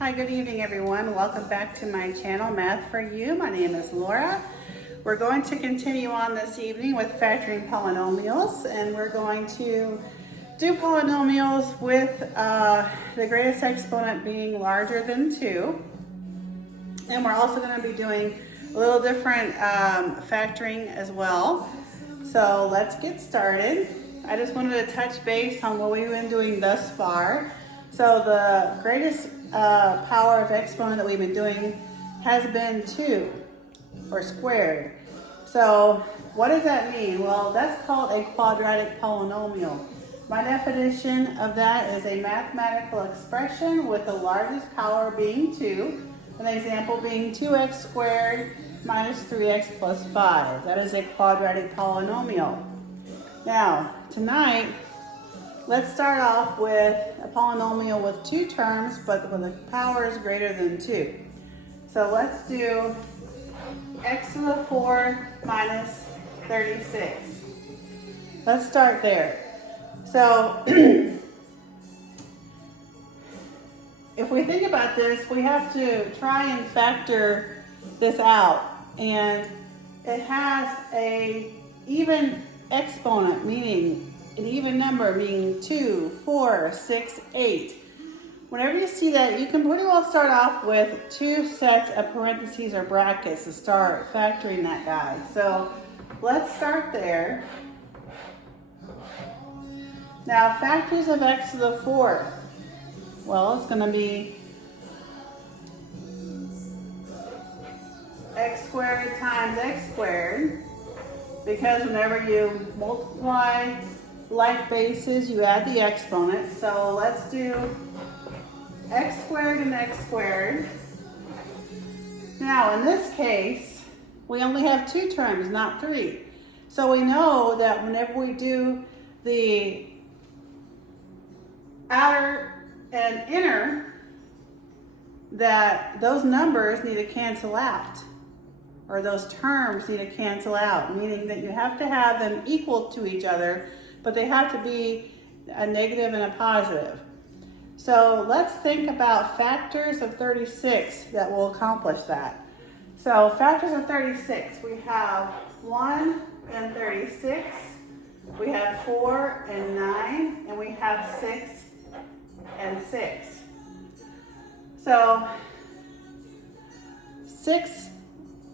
Hi, good evening everyone. Welcome back to my channel, Math for You. My name is Laura. We're going to continue on this evening with factoring polynomials, and we're going to do polynomials with the greatest exponent being larger than 2. And we're also going to be doing a little different factoring as well. So let's get started. I just wanted to touch base on what we've been doing thus far. So the greatest power of exponent that we've been doing has been 2, or squared. So what does that mean? Well, that's called a quadratic polynomial. My definition of that is a mathematical expression with the largest power being 2. An example being 2x squared minus 3x plus 5. That is a quadratic polynomial. Now, tonight, let's start off with a polynomial with 2 terms, but when the power is greater than 2. So let's do x to the 4th minus 36. Let's start there. So if we think about this, we have to try and factor this out. And it has a even exponent, meaning an even number, meaning 2, 4, 6, 8. Whenever you see that, you can pretty well start off with 2 sets of parentheses or brackets to start factoring that guy. So let's start there. Now, factors of x to the 4th. Well, it's going to be x squared times x squared, because whenever you multiply like bases, you add the exponent. So let's do x squared and x squared. Now, in this case, we only have 2 terms, not 3. So we know that whenever we do the outer and inner, that those numbers need to cancel out, or those terms need to cancel out, meaning that you have to have them equal to each other, but they have to be a negative and a positive. So let's think about factors of 36 that will accomplish that. So factors of 36, we have 1 and 36, we have 4 and 9, and we have 6 and 6. So 6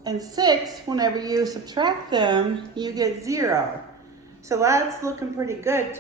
and 6, whenever you subtract them, you get 0. So that's looking pretty good to